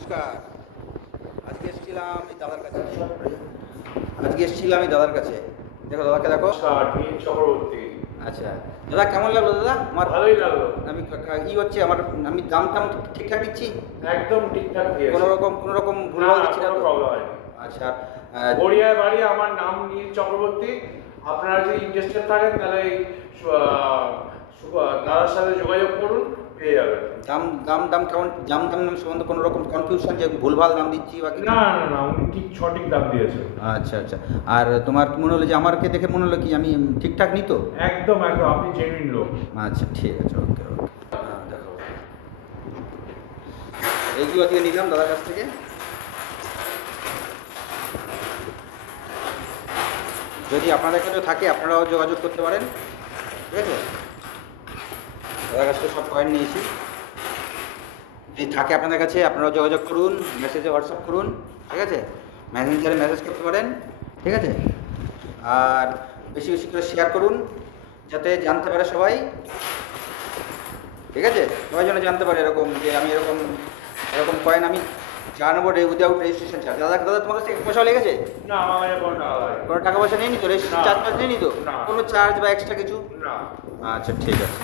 নমস্কার। আজকে এসেছিলাম এই দাদার কাছে। দেখো দাদাকে দেখো। নমস্কার, নীল চক্রবর্তী। আচ্ছা দাদা, কেমন লাগলো দাদা? আমার ভালোই লাগলো। আমি ই হচ্ছে আমার, আমি দাম টাম ঠিকঠাক দিচ্ছি? একদম ঠিকঠাক দিয়েছে। কোনো রকম না, ভুলভাল দিচ্ছি না কোনো তো? প্রবলেম হয়নি। আচ্ছা গড়িয়ায় বাড়ি, আমার নাম নীল চক্রবর্তী। আপনারা যদি ইন্টারেস্টেড থাকেন তাহলে এই দাদার সাথে যোগাযোগ করুন, পেয়ে যাবেন। দাম কেমন? দাম সম্বন্ধে কোনো রকম কনফিউশন যে ভুলভাল দাম দিচ্ছি বা কিছু? না না না, উনি ঠিক সঠিক দাম দিয়েছেন। আচ্ছা আচ্ছা। আর তোমার কি মনে হলো যে আমাকে দেখে মনে হলো কি আমি ঠিকঠাক নিই তো? একদম একদম, আপনি জেনুইন লোক। আচ্ছা ঠিক আছে, ওকে ওকে। দেখো এইগুলো দিয়ে নিলাম দাদার কাছ থেকে। যদি আপনাদের কাছে থাকে আপনারাও যোগাযোগ করতে পারেন, ঠিক আছে? দাদার কাছ থেকে সব কয়েন নিয়েছি। যদি থাকে আপনাদের কাছে আপনারাও যোগাযোগ করুন, মেসেজে হোয়াটসঅ্যাপ করুন, ঠিক আছে? মেসেঞ্জারে মেসেজ করতে পারেন, ঠিক আছে? আর বেশি বেশি করে শেয়ার করুন যাতে জানতে পারে সবাই, ঠিক আছে? সবাই যেন জানতে পারে এরকম যে আমি এরকম এরকম কয়েন আমি জানাবো উইদাউট রেজিস্ট্রেশন চার্জ। দাদা তোমার কাছ থেকে পয়সা লেগেছে? না, আমার কাছে কোনো টাকা লাগে কোনো টাকা পয়সা নেই নি তো? রেজিস্ট্রেশন চার্জ নেই নি তো? না। কোনো চার্জ বা এক্সট্রা কিছু? না। আচ্ছা ঠিক আছে।